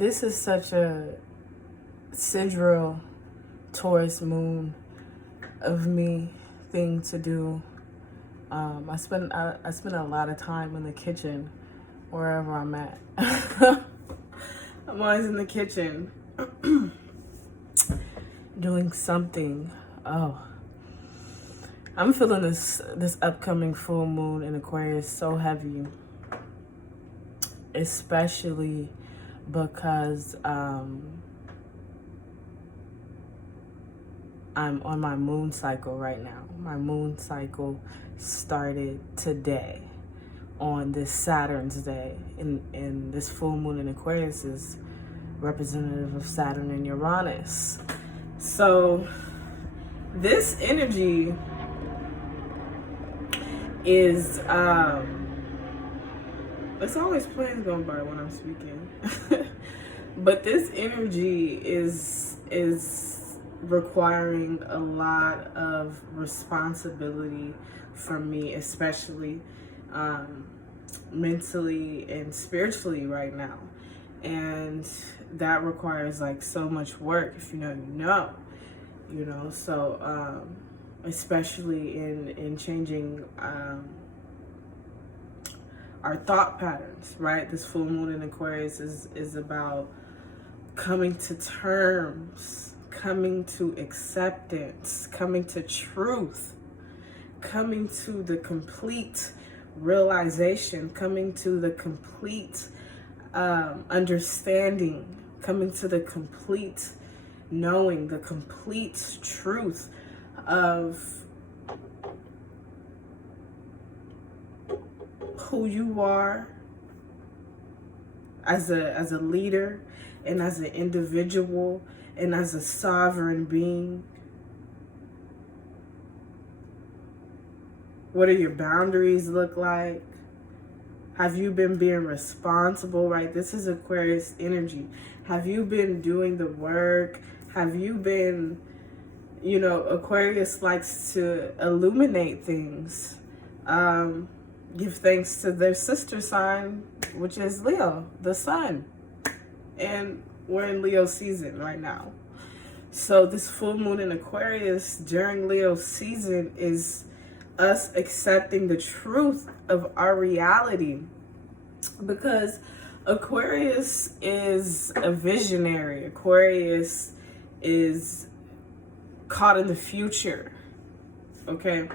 this is such a Sidral Taurus moon of me thing to do. I spend a lot of time in the kitchen wherever I'm at. I'm always in the kitchen doing something. Oh, I'm feeling this upcoming full moon in Aquarius so heavy, especially because I'm on my moon cycle right now. My moon cycle started today on this Saturn's day, and this full moon in Aquarius is representative of Saturn and Uranus. So this energy is it's always planes going by when I'm speaking. But this energy is requiring a lot of responsibility from me, especially mentally and spiritually right now. And that requires like so much work. If you know, you know. So especially in changing our thought patterns, right? This full moon in Aquarius is about coming to terms, coming to acceptance, coming to truth, coming to the complete realization, coming to the complete understanding, coming to the complete knowing, the complete truth of who you are as a leader and as an individual and as a sovereign being. What do your boundaries look like? Have you been being responsible, right? This is Aquarius energy. Have you been doing the work? Have you been, Aquarius likes to illuminate things. Give thanks to their sister sign, which is Leo, the sun. And we're in Leo season right now. So this full moon in Aquarius during Leo season is us accepting the truth of our reality, because Aquarius is a visionary. Aquarius is caught in the future. Okay,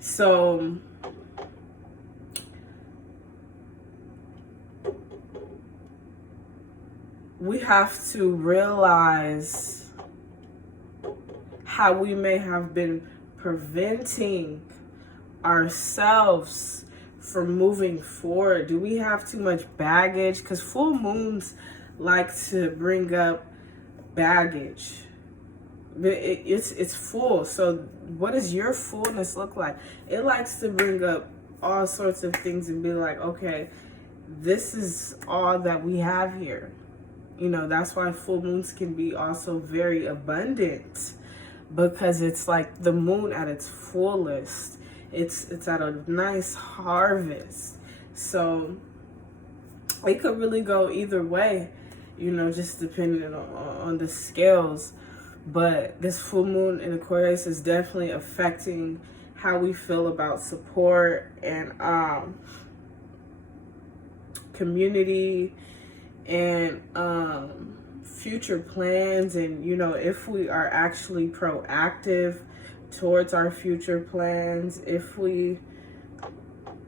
so we have to realize how we may have been preventing ourselves from moving forward. Do we have too much baggage? Because full moons like to bring up baggage. It's full. So what does your fullness look like? It likes to bring up all sorts of things and be like, okay, this is all that we have here. That's why full moons can be also very abundant, because it's like the moon at its fullest. It's at a nice harvest. So it could really go either way, just depending on the scales. But this full moon in Aquarius is definitely affecting how we feel about support and community and future plans, and if we are actually proactive towards our future plans, if we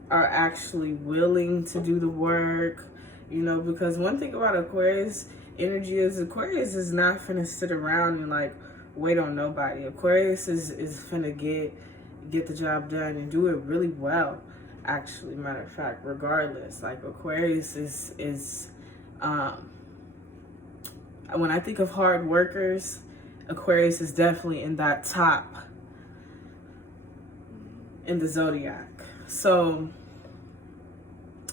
are actually willing to do the work, because one thing about Aquarius energy is Aquarius is not finna sit around and like wait on nobody. Aquarius is finna get the job done and do it really well, actually. Matter of fact, regardless, like Aquarius is when I think of hard workers, Aquarius is definitely in that top in the zodiac. So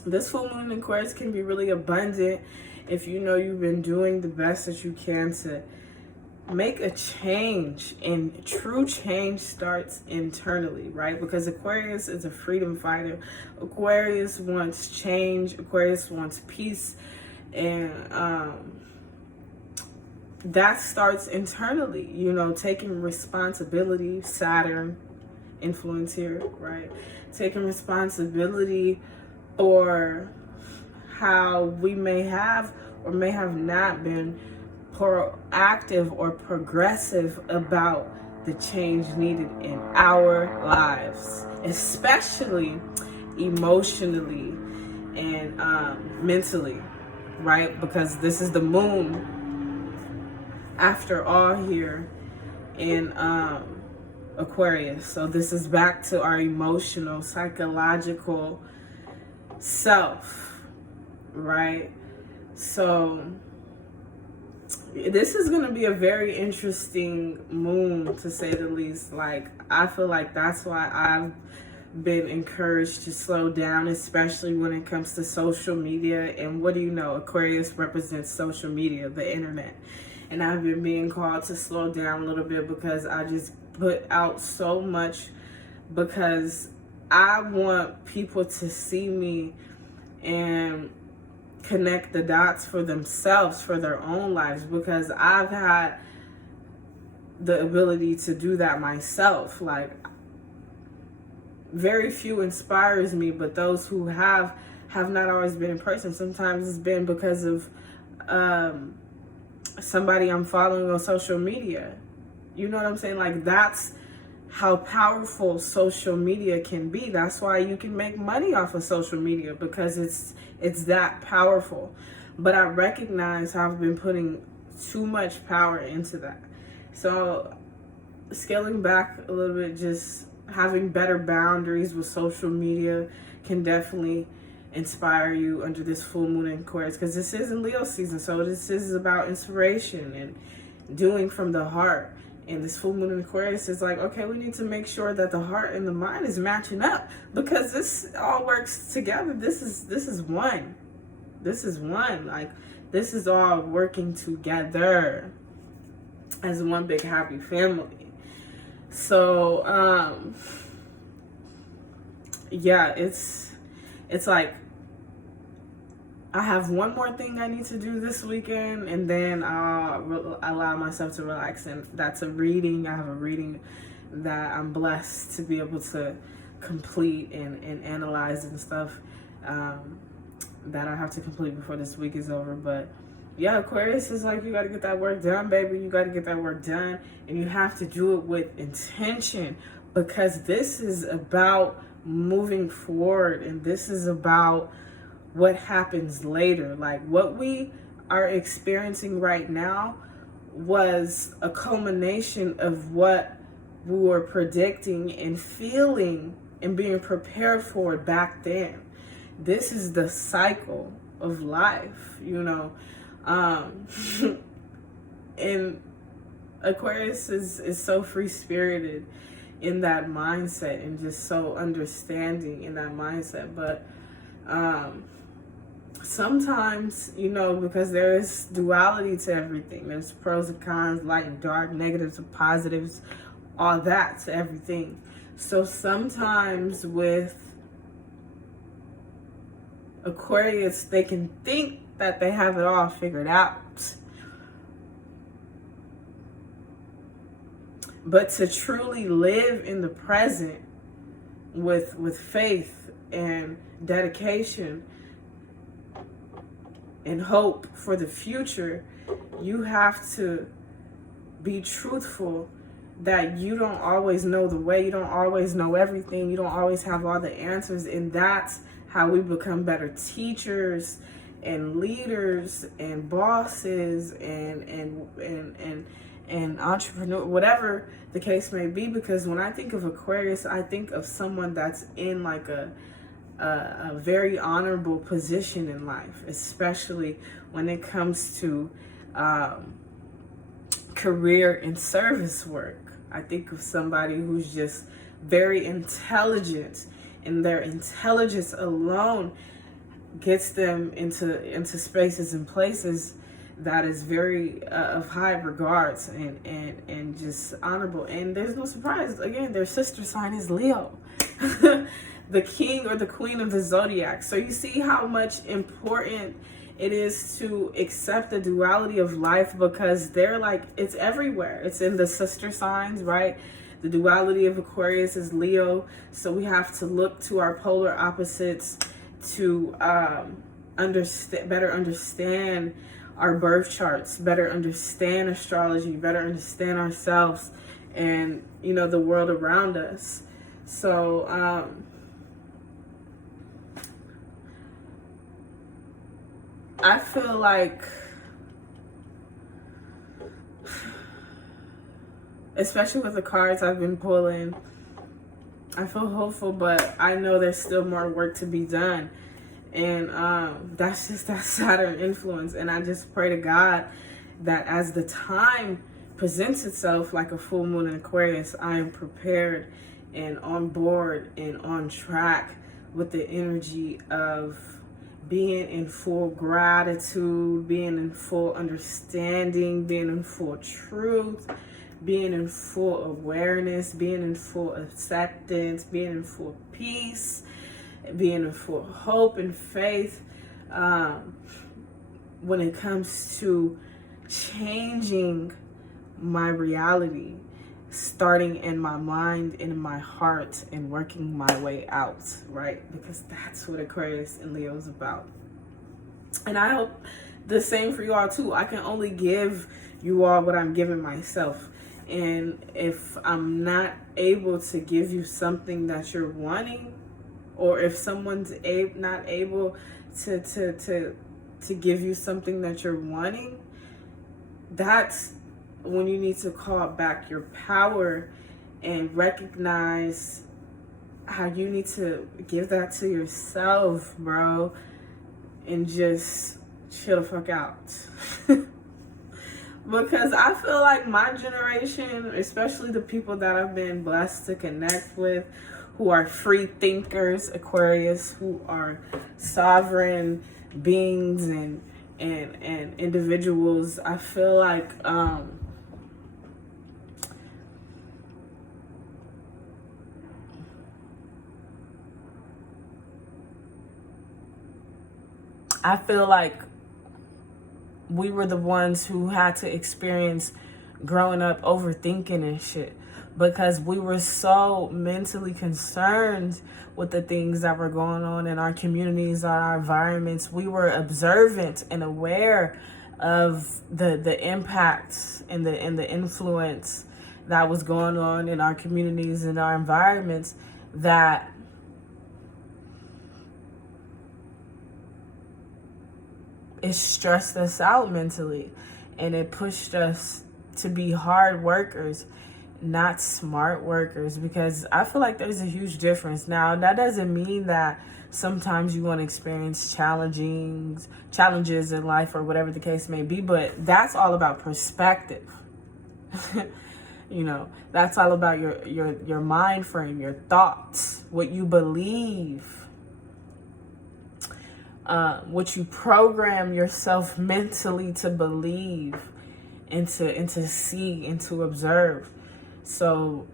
this full moon in Aquarius can be really abundant if you've been doing the best that you can to make a change, and true change starts internally, right? Because Aquarius is a freedom fighter. Aquarius wants change. Aquarius wants peace And that starts internally, you know, taking responsibility. Saturn influence here, right? Taking responsibility for how we may have or may have not been proactive or progressive about the change needed in our lives, especially emotionally and mentally, right? Because this is the moon after all here in Aquarius. So this is back to our emotional, psychological self, right? So this is going to be a very interesting moon, to say the least. Like, I feel like that's why I've been encouraged to slow down, especially when it comes to social media. And what do you know? Aquarius represents social media, the internet. And I've been being called to slow down a little bit because I just put out so much, because I want people to see me and connect the dots for themselves, for their own lives, because I've had the ability to do that myself. Like, very few inspires me, but those who have not always been in person. Sometimes it's been because of somebody I'm following on social media. You know what I'm saying? Like, that's how powerful social media can be. That's why you can make money off of social media, because it's that powerful. But I recognize how I've been putting too much power into that. So scaling back a little bit, just having better boundaries with social media can definitely inspire you under this full moon in Aquarius, because this is in Leo season. So this is about inspiration and doing from the heart. And this full moon in Aquarius is like, okay, we need to make sure that the heart and the mind is matching up, because this all works together. This is one. This is one. Like, this is all working together as one big happy family. So yeah, it's like, I have one more thing I need to do this weekend, and then I'll allow myself to relax. And that's a reading. I have a reading that I'm blessed to be able to complete and analyze and stuff that I have to complete before this week is over. But yeah, Aquarius is like, you got to get that work done, baby. You got to get that work done, and you have to do it with intention, because this is about moving forward, and this is about what happens later. Like, what we are experiencing right now was a culmination of what we were predicting and feeling and being prepared for back then. This is the cycle of life, you know. And Aquarius is so free-spirited in that mindset, and just so understanding in that mindset. But sometimes, you know, because there is duality to everything. There's pros and cons, light and dark, negatives and positives, all that to everything. So sometimes with Aquarius, they can think that they have it all figured out. But to truly live in the present with faith and dedication and hope for the future, you have to be truthful that you don't always know the way, you don't always know everything, you don't always have all the answers. And that's how we become better teachers and leaders and bosses and entrepreneur, whatever the case may be. Because when I think of Aquarius, I think of someone that's in like a very honorable position in life, especially when it comes to career and service work. I think of somebody who's just very intelligent, and their intelligence alone gets them into spaces and places that is very of high regards and just honorable. And there's no surprise, again, their sister sign is Leo. The king or the queen of the zodiac. So you see how much important It is to accept the duality of life, because they're like, it's everywhere. It's in the sister signs, right? The duality of Aquarius is Leo. So we have to look to our polar opposites to better understand our birth charts, better understand astrology, better understand ourselves and, you know, the world around us. So I feel like, especially with the cards I've been pulling, I feel hopeful, but I know there's still more work to be done. And that's just that Saturn influence. And I just pray to God that as the time presents itself like a full moon in Aquarius, I am prepared and on board and on track with the energy of being in full gratitude, being in full understanding, being in full truth, being in full awareness, being in full acceptance, being in full peace, being in full hope and faith when it comes to changing my reality, starting in my mind, in my heart, and working my way out, right? Because that's what Aquarius and Leo is about. And I hope the same for you all too. I can only give you all what I'm giving myself. And if I'm not able to give you something that you're wanting, or if someone's not able to give you something that you're wanting, that's when you need to call back your power and recognize how you need to give that to yourself, bro, and just chill the fuck out. Because I feel like my generation, especially the people that I've been blessed to connect with, who are free thinkers, Aquarius, who are sovereign beings and individuals, I feel like we were the ones who had to experience growing up overthinking and shit, because we were so mentally concerned with the things that were going on in our communities, our environments. We were observant and aware of the impacts and the influence that was going on in our communities and our environments, that it stressed us out mentally, and it pushed us to be hard workers, not smart workers. Because I feel like there's a huge difference. Now, that doesn't mean that sometimes you want to experience challenges in life or whatever the case may be, but that's all about perspective. You know, that's all about your mind frame, your thoughts, what you believe, what you program yourself mentally to believe and to see and to observe. So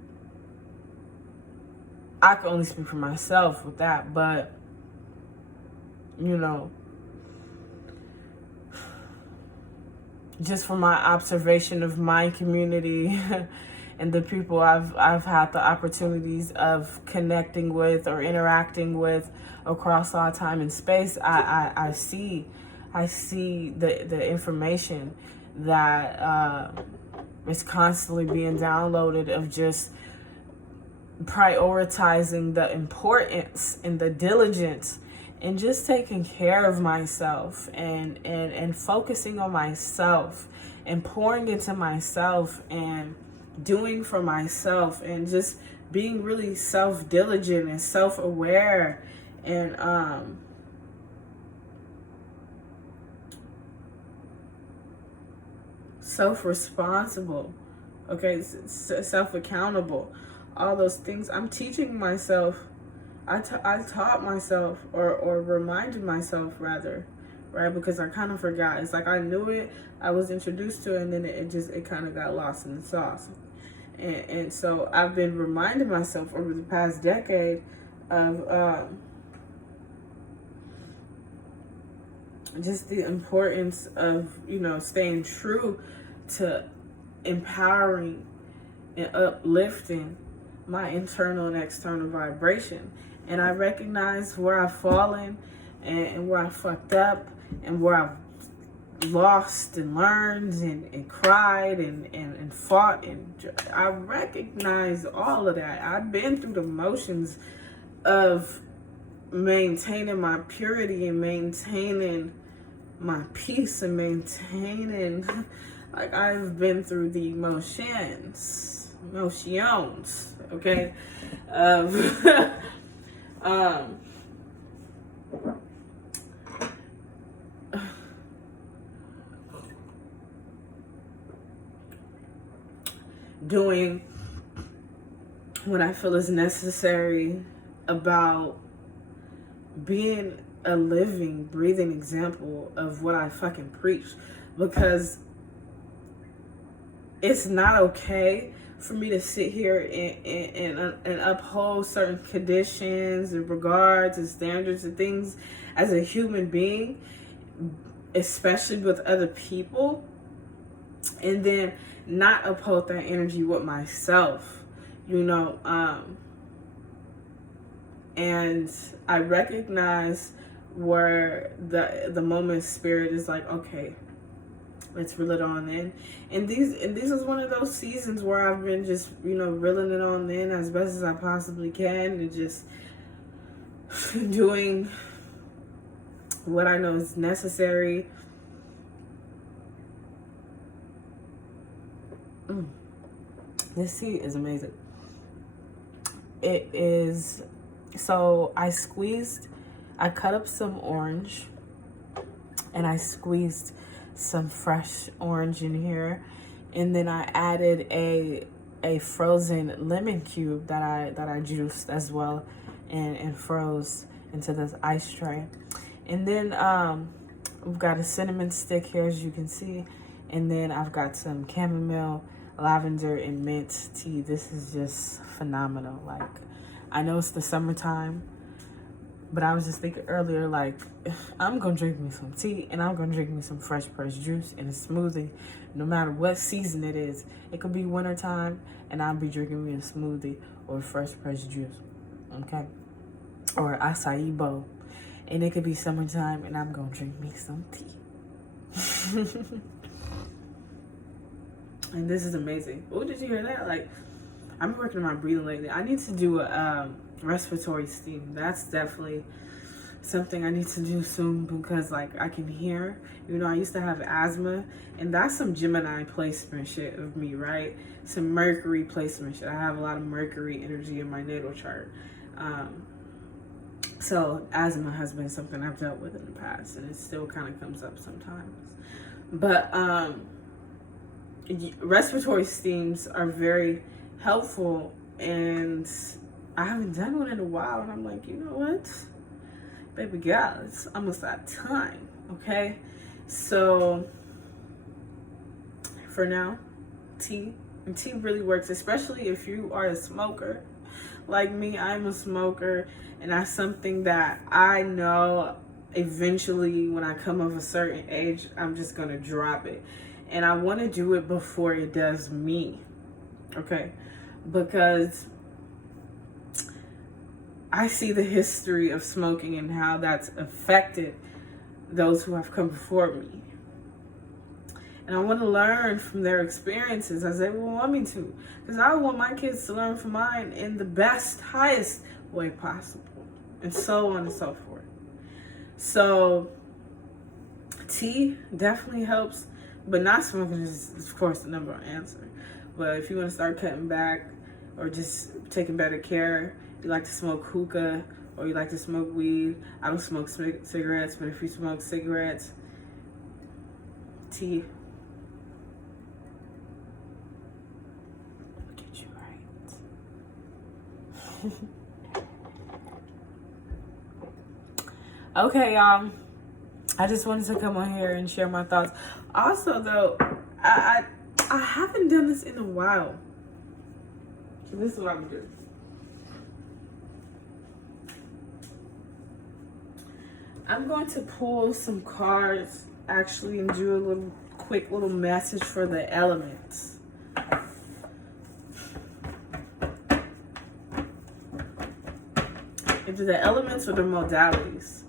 I can only speak for myself with that, but you know, just from my observation of my community and the people I've had the opportunities of connecting with or interacting with across all time and space, I see the information that is constantly being downloaded, of just prioritizing the importance and the diligence and just taking care of myself and focusing on myself and pouring into myself and doing for myself and just being really self-diligent and self-aware and self-responsible, okay, self-accountable, all those things. I'm teaching myself. I taught myself or reminded myself rather, right? Because I kind of forgot. It's like I knew it, I was introduced to it, and then it kind of got lost in the sauce. And so I've been reminding myself over the past decade of just the importance of, staying true to empowering and uplifting my internal and external vibration. And I recognize where I've fallen and where I fucked up and where I've lost and learned and cried and fought. And I recognize all of that. I've been through the motions of maintaining my purity and maintaining my peace and maintaining, like, I've been through the emotions, okay, doing what I feel is necessary about being a living, breathing example of what I fucking preach, because it's not okay for me to sit here and uphold certain conditions and regards and standards and things as a human being, especially with other people, and then not uphold that energy with myself, and I recognize where the moment spirit is like, okay, let's reel it on in. And this is one of those seasons where I've been just, reeling it on in as best as I possibly can, and just doing what I know is necessary. This tea is amazing. It is, so I cut up some orange and I squeezed some fresh orange in here, and then I added a frozen lemon cube that I juiced as well and froze into this ice tray. And then we've got a cinnamon stick here, as you can see, and then I've got some chamomile, lavender, and mint tea. This is just phenomenal. Like, I know it's the summertime, but I was just thinking earlier, like, I'm going to drink me some tea and I'm going to drink me some fresh pressed juice in a smoothie, no matter what season it is. It could be wintertime and I'll be drinking me a smoothie or fresh pressed juice, okay? Or acai bowl. And it could be summertime and I'm going to drink me some tea. And this is amazing. Oh, did you hear that? Like, I'm working on my breathing lately. I need to do a respiratory steam. That's definitely something I need to do soon, because, like, I can hear, I used to have asthma, and that's some Gemini placement shit of me, right? Some Mercury placement shit. I have a lot of Mercury energy in my natal chart. So asthma has been something I've dealt with in the past, and it still kind of comes up sometimes. But respiratory steams are very helpful, and I haven't done one in a while, and I'm like, you know what, baby girl, it's almost that time, okay? So for now, tea really works, especially if you are a smoker like me. I'm a smoker, and that's something that I know eventually when I come of a certain age, I'm just gonna drop it, and I want to do it before it does me, okay? Because I see the history of smoking and how that's affected those who have come before me. And I want to learn from their experiences as they will want me to. Because I want my kids to learn from mine in the best, highest way possible. And so on and so forth. So, tea definitely helps. But not smoking is, of course, the number one answer. But if you want to start cutting back or just taking better care, you like to smoke hookah or you like to smoke weed. I don't smoke cigarettes, but if you smoke cigarettes, tea will get you right. Okay, y'all. I just wanted to come on here and share my thoughts. Also, though, I haven't done this in a while. So this is what I'm doing. I'm going to pull some cards actually and do a little quick little message for the elements. Either the elements or the modalities.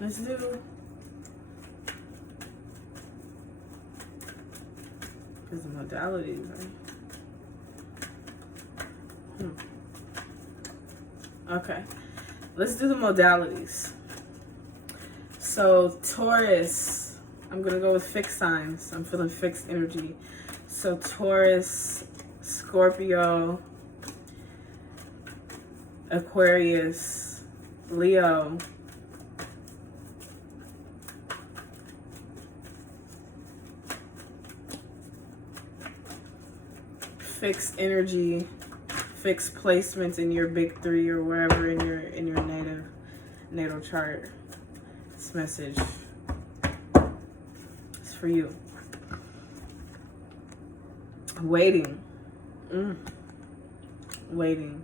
Let's do, because the modalities, right? Okay, let's do the modalities. So Taurus, I'm gonna go with fixed signs. I'm feeling fixed energy. So Taurus, Scorpio, Aquarius, Leo, fixed energy, fixed placements in your big three or wherever in your natal chart. This message is for you. Waiting. Waiting.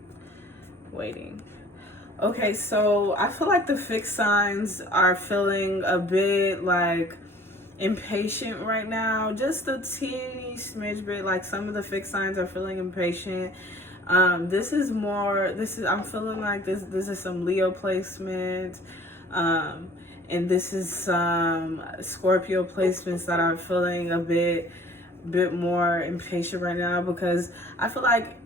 Okay, so I feel like the fixed signs are feeling a bit like impatient right now, just a teeny smidge bit. Like some of the fixed signs are feeling impatient. I'm feeling like this is some Leo placement, and this is some Scorpio placements that are feeling a bit more impatient right now, because I feel like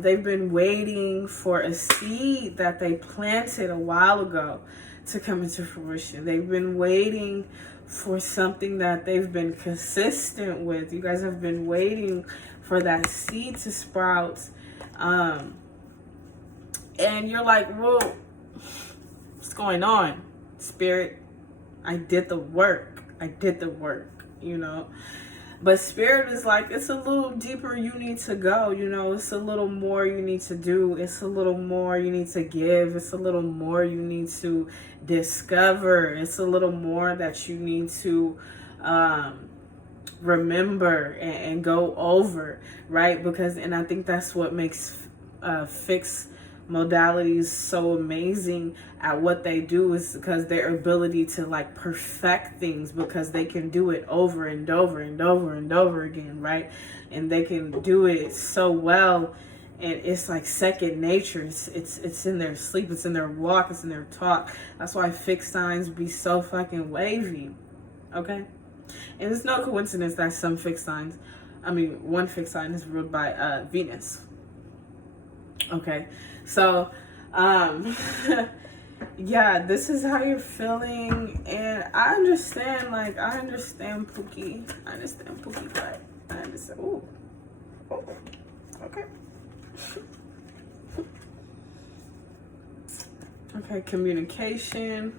they've been waiting for a seed that they planted a while ago to come into fruition. They've been waiting for something that they've been consistent with. You guys have been waiting for that seed to sprout. And you're like, whoa, what's going on, Spirit? I did the work, you know? But Spirit is like, it's a little deeper you need to go, you know? It's a little more you need to do. It's a little more you need to give. It's a little more you need to discover. It's a little more that you need to remember and go over, right? And I think that's what makes fixed modalities so amazing at what they do, is because their ability to like perfect things, because they can do it over and over and over and over again, right? And they can do it so well, and it's like second nature. It's in their sleep, it's in their walk, it's in their talk. That's why fixed signs be so fucking wavy, okay? And it's no coincidence that some fixed signs, one fixed sign is ruled by Venus. Okay, so yeah, this is how you're feeling, and I understand Pookie. But I understand. Ooh. Okay. Okay, communication.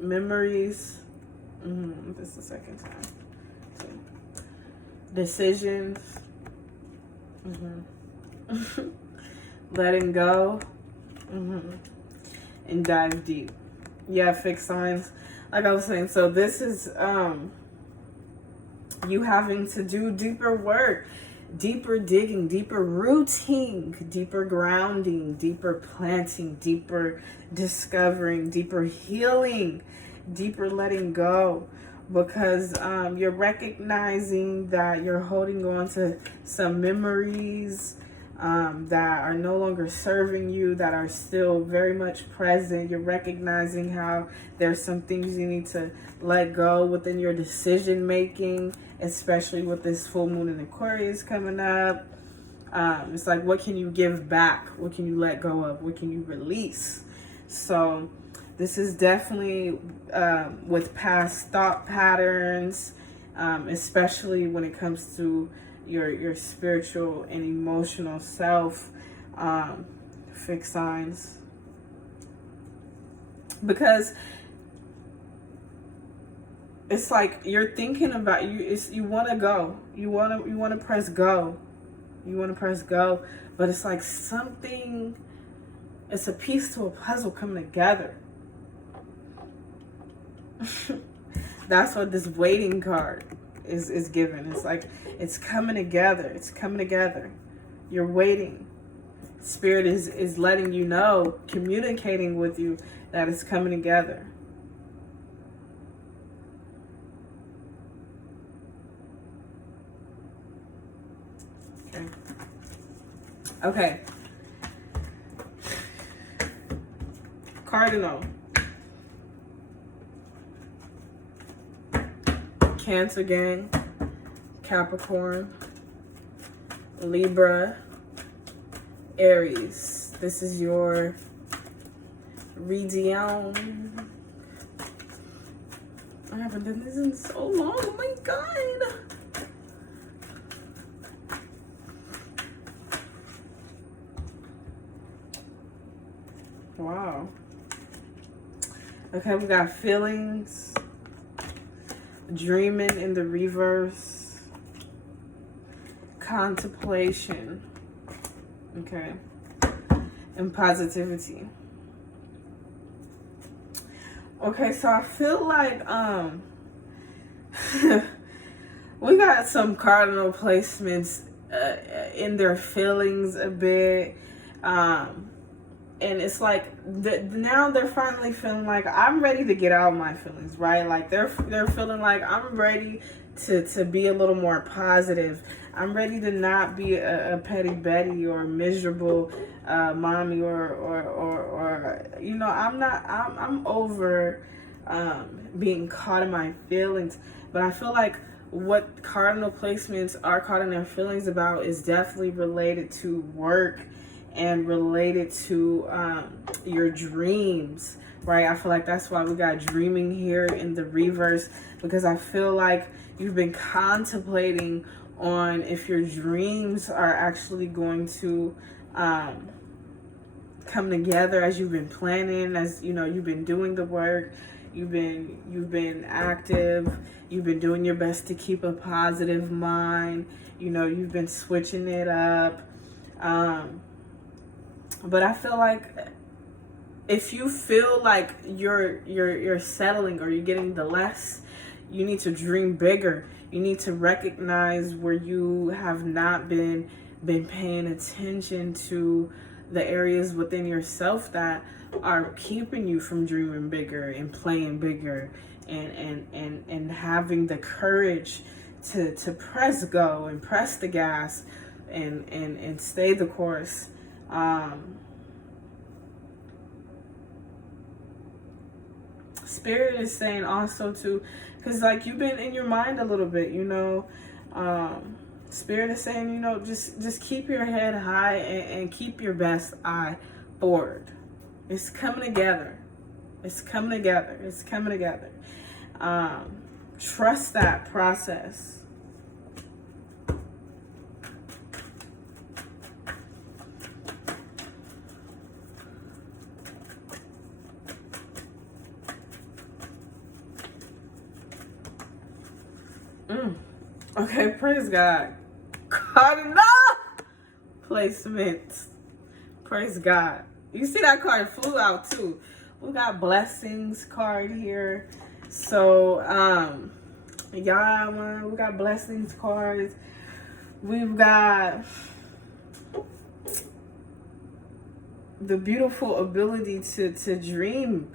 Memories. This is the second time. Decisions. Letting go. And dive deep. Yeah, fixed signs. Like I was saying, so this is you having to do deeper work, deeper digging, deeper rooting, deeper grounding, deeper planting, deeper discovering, deeper healing, deeper letting go. Because you're recognizing that you're holding on to some memories that are no longer serving you, that are still very much present. You're recognizing how there's some things you need to let go within your decision making, especially with this full moon in Aquarius coming up. It's like, what can you give back? What can you let go of? What can you release? So this is definitely with past thought patterns, especially when it comes to your spiritual and emotional self, fixed signs. Because it's like you're thinking about you want to go. You want to press go. But it's like something, it's a piece to a puzzle coming together. That's what this waiting card is given. It's like it's coming together. It's coming together. You're waiting. Spirit is letting you know, communicating with you that it's coming together. Okay. Cardinal. Cancer gang. Capricorn. Libra. Aries. This is your region. I haven't done this in so long. Oh my God. Wow. Okay, we got feelings, dreaming in the reverse, contemplation, okay, and positivity. Okay, so I feel like we got some cardinal placements in their feelings a bit. And it's like now they're finally feeling like I'm ready to get out of my feelings, right? Like they're feeling like I'm ready to be a little more positive. I'm ready to not be a petty Betty or a miserable mommy or you know, I'm over being caught in my feelings. But I feel like what cardinal placements are caught in their feelings about is definitely related to work and related to your dreams, right? I feel like that's why we got dreaming here in the reverse, because I feel like you've been contemplating on if your dreams are actually going to come together as you've been planning, as you know, you've been doing the work, you've been active, you've been doing your best to keep a positive mind, you know, you've been switching it up. But I feel like if you feel like you're settling or you're getting the less, you need to dream bigger. You need to recognize where you have not been paying attention to the areas within yourself that are keeping you from dreaming bigger and playing bigger and having the courage to press go and press the gas and stay the course. Spirit is saying also too, because like you've been in your mind a little bit, you know, Spirit is saying, you know, just keep your head high and keep your best eye forward. It's coming together. It's coming together. It's coming together. Trust that process. Okay, praise God. Cardinal placements. Praise God. You see that card flew out too. We got blessings card here. So, y'all, we got blessings cards. We've got the beautiful ability to dream,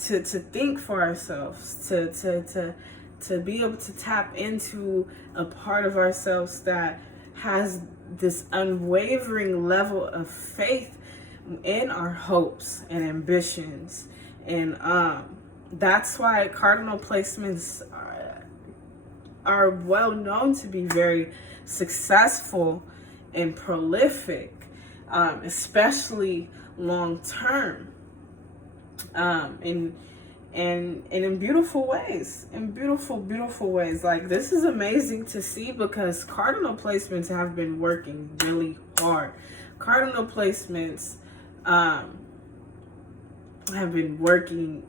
to think for ourselves, to be able to tap into a part of ourselves that has this unwavering level of faith in our hopes and ambitions. And that's why cardinal placements are well known to be very successful and prolific, especially long term, and in beautiful ways, beautiful ways. Like, this is amazing to see because cardinal placements have been working really hard. Cardinal placements have been working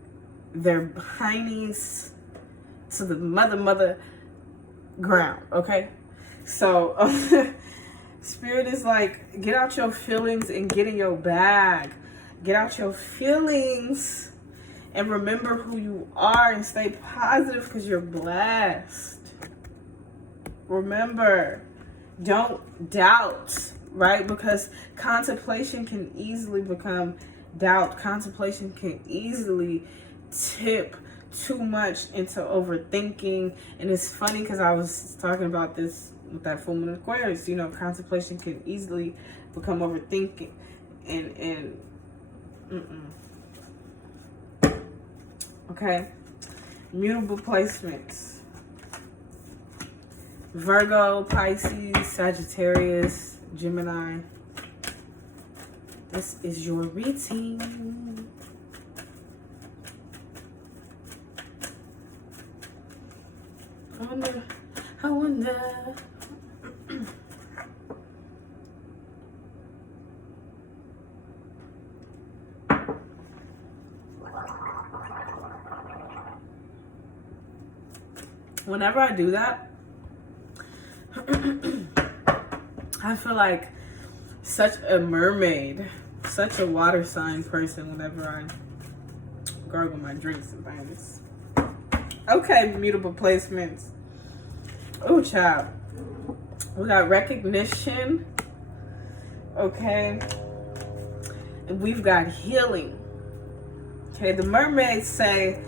their behindies to the mother ground, okay? So Spirit is like, get out your feelings and get in your bag. Get out your feelings And remember who you are and stay positive because you're blessed. Remember, don't doubt, right? Because contemplation can easily become doubt. Contemplation can easily tip too much into overthinking. And it's funny because I was talking about this with that full moon Aquarius. You know, contemplation can easily become overthinking. And okay. Mutable placements. Virgo, Pisces, Sagittarius, Gemini. This is your reading. I wonder. Whenever I do that, I feel like such a mermaid, such a water sign person whenever I gargle my drinks and things. Okay, mutable placements. Oh, child. We got recognition. Okay. And we've got healing. Okay, the mermaids say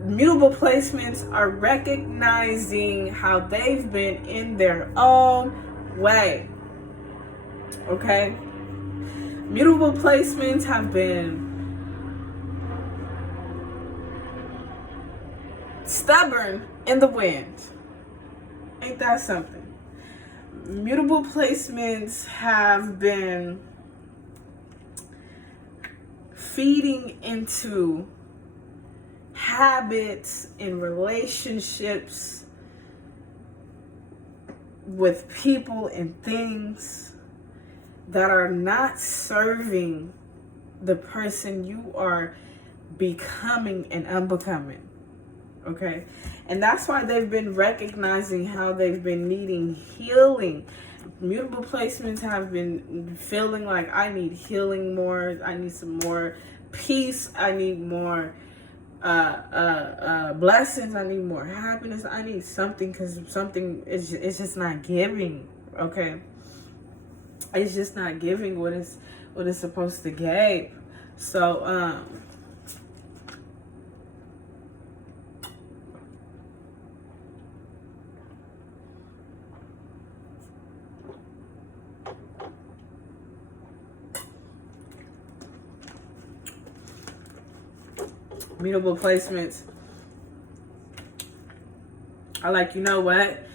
mutable placements are recognizing how they've been in their own way. Okay? Mutable placements have been stubborn in the wind. Ain't that something? Mutable placements have been feeding into habits and relationships with people and things that are not serving the person you are becoming and unbecoming. Okay? And that's why they've been recognizing how they've been needing healing. Mutable placements have been feeling like I need healing more. I need some more peace. I need more blessings. I need more happiness. I need something because something is just not giving. Okay? It's just not giving what it's supposed to give. So mutable placements. I like, you know what?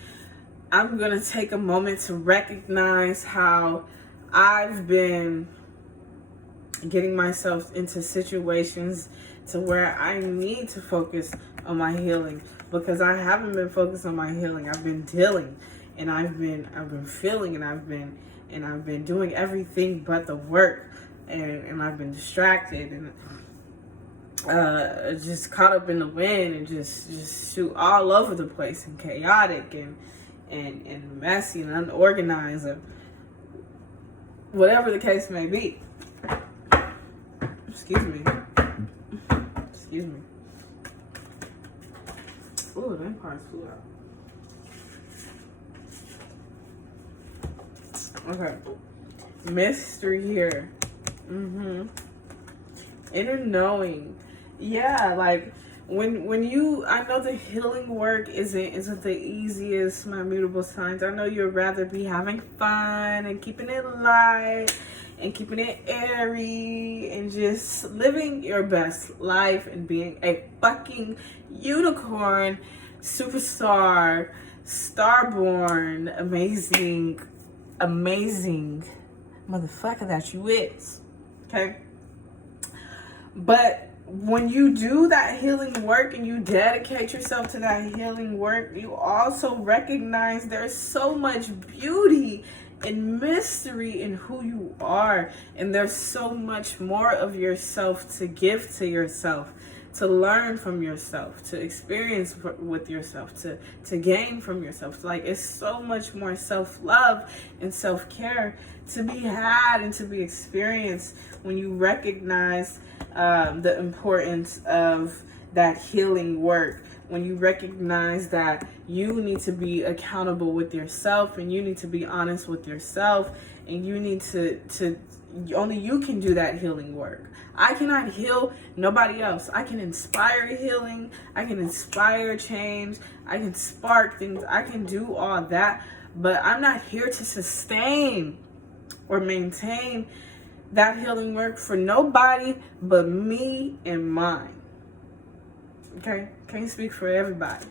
I'm going to take a moment to recognize how I've been getting myself into situations to where I need to focus on my healing, because I haven't been focused on my healing. I've been dealing, and I've been feeling, and I've been doing everything but the work, and I've been distracted and just caught up in the wind and just shoot all over the place and chaotic and messy and unorganized, and whatever the case may be. Excuse me. Ooh, that part's flew out. Okay. Mystery here. Inner knowing. Yeah, like when you, I know the healing work isn't the easiest, my mutable signs. I know you'd rather be having fun and keeping it light and keeping it airy and just living your best life and being a fucking unicorn, superstar, starborn, amazing motherfucker that you is. Okay? But when you do that healing work and you dedicate yourself to that healing work, you also recognize there's so much beauty and mystery in who you are. And there's so much more of yourself to give to yourself. to learn from yourself, to experience with yourself, to gain from yourself. Like, it's so much more self-love and self-care to be had and to be experienced when you recognize the importance of that healing work, when you recognize that you need to be accountable with yourself, and you need to be honest with yourself, and you need to only you can do that healing work. I cannot heal nobody else. I can inspire healing, I can inspire change, I can spark things, I can do all that, but I'm not here to sustain or maintain that healing work for nobody but me and mine. Okay? Can't speak for everybody.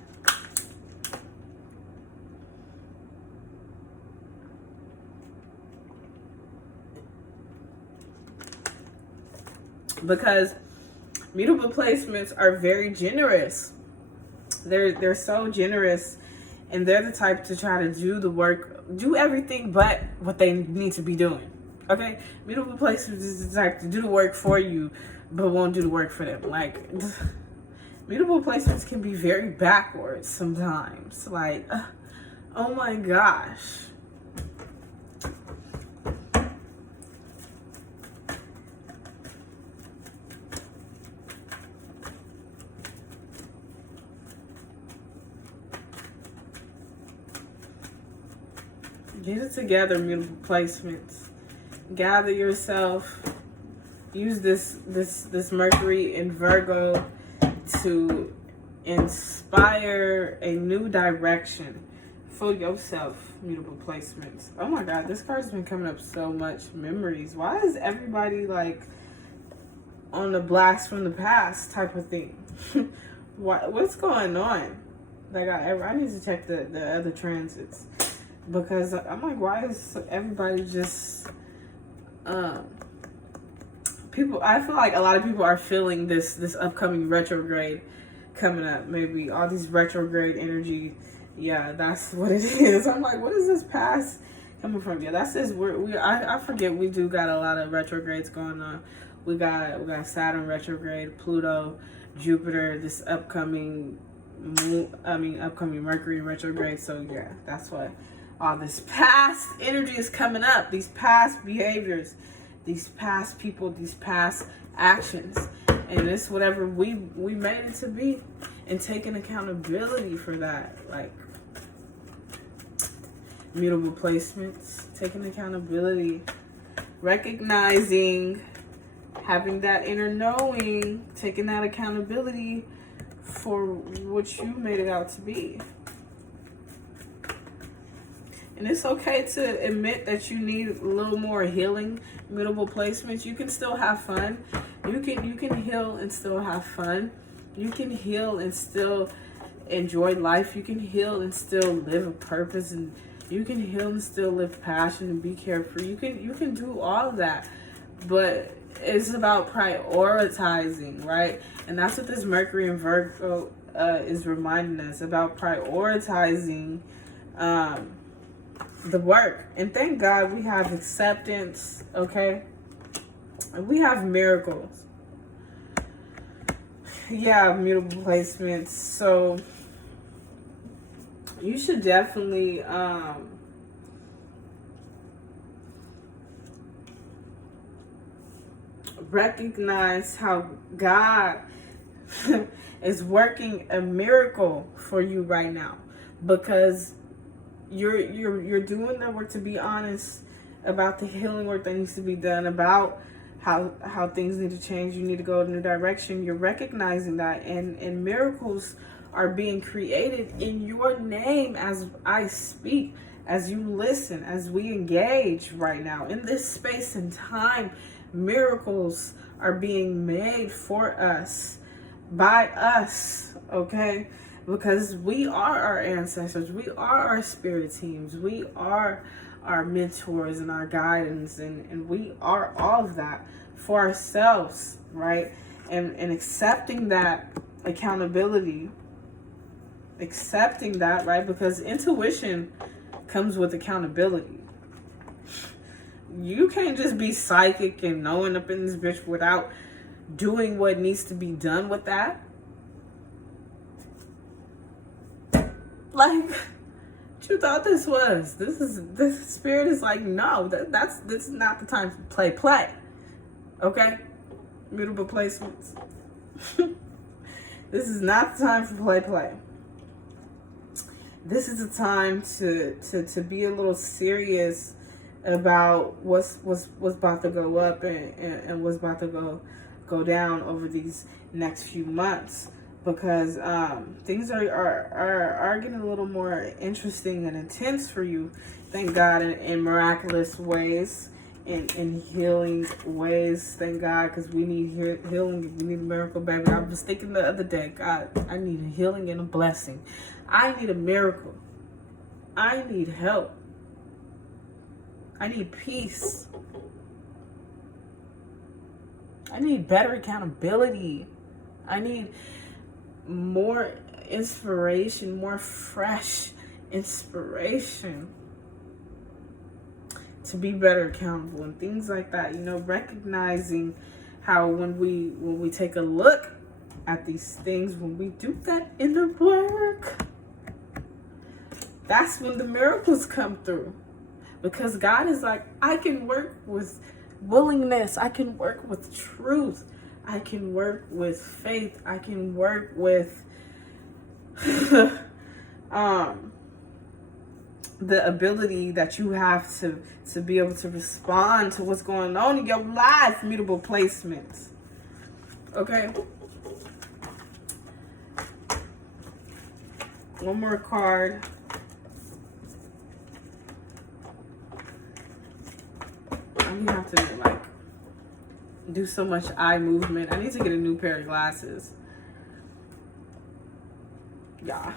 Because mutable placements are very generous. They're so generous, and they're the type to try to do the work, do everything but what they need to be doing. Okay? Mutable placements is the type to do the work for you, but won't do the work for them. Like, mutable placements can be very backwards sometimes. Like, oh my gosh. Get it together, mutable placements. Gather yourself. Use this Mercury in Virgo to inspire a new direction for yourself, mutable placements. Oh my God, this card's been coming up so much. Memories. Why is everybody like on the blast from the past type of thing? What's going on? Like, I need to check the other transits, because I'm like, why is everybody just people? I feel like a lot of people are feeling this upcoming retrograde coming up. Maybe all these retrograde energy. Yeah, that's what it is. I'm like, what is this past coming from? Yeah, that's this. I forget, we do got a lot of retrogrades going on. We got Saturn retrograde, Pluto, Jupiter, this upcoming Mercury retrograde. So yeah, that's what all this past energy is coming up. These past behaviors, these past people, these past actions, and it's whatever we made it to be, and taking accountability for that. Like, mutable placements, taking accountability, recognizing, having that inner knowing, taking that accountability for what you made it out to be. And it's okay to admit that you need a little more healing, mutable placements. You can still have fun. You can heal and still have fun. You can heal and still enjoy life. You can heal and still live a purpose, and you can heal and still live passion and be carefree. You can do all of that, but it's about prioritizing, right? And that's what this Mercury in Virgo is reminding us about, prioritizing the work. And thank God we have acceptance, okay? And we have miracles. Yeah, mutable placements. So you should definitely recognize how God is working a miracle for you right now, because you're doing the work, to be honest, about the healing work that needs to be done, about how things need to change. You need to go in a new direction. You're recognizing that, and miracles are being created in your name as I speak, as you listen, as we engage right now in this space and time. Miracles are being made for us, by us, okay? Because we are our ancestors, we are our spirit teams, we are our mentors and our guidance, and we are all of that for ourselves, right? And accepting that accountability, accepting that, right? Because intuition comes with accountability. You can't just be psychic and knowing up in this bitch without doing what needs to be done with that. Like, what you thought this was? This spirit is like, no, this is not the time to play. Okay? Mutable placements. This is not the time for play. This is the time to be a little serious about what's about to go up and what's about to go down over these next few months, because things are getting a little more interesting and intense for you. Thank God, in miraculous ways, in healing ways. Thank God, because we need healing. We need a miracle, baby. I was thinking the other day, God, I need a healing and a blessing. I need a miracle. I need help. I need peace. I need better accountability. I need more inspiration, more fresh inspiration to be better accountable and things like that. You know, recognizing how when we take a look at these things, when we do that inner work, that's when the miracles come through. Because God is like, I can work with willingness. I can work with truth. I can work with faith. I can work with the ability that you have to be able to respond to what's going on in your life. Mutable placements. Okay. One more card. I'm gonna have to like do so much eye movement. I need to get a new pair of glasses. Yeah.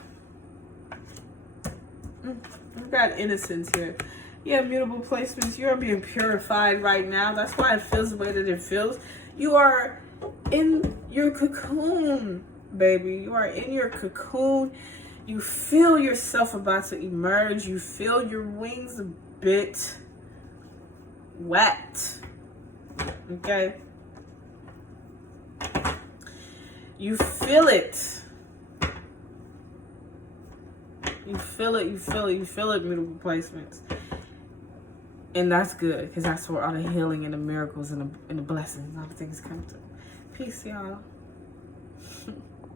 We've got innocence here. Yeah, mutable placements. You are being purified right now. That's why it feels the way that it feels. You are in your cocoon, baby. You are in your cocoon. You feel yourself about to emerge. You feel your wings a bit wet. Okay? You feel it. You feel it, mutable placements. And that's good, because that's where all the healing and the miracles and the blessings and all the things come through. Peace, y'all.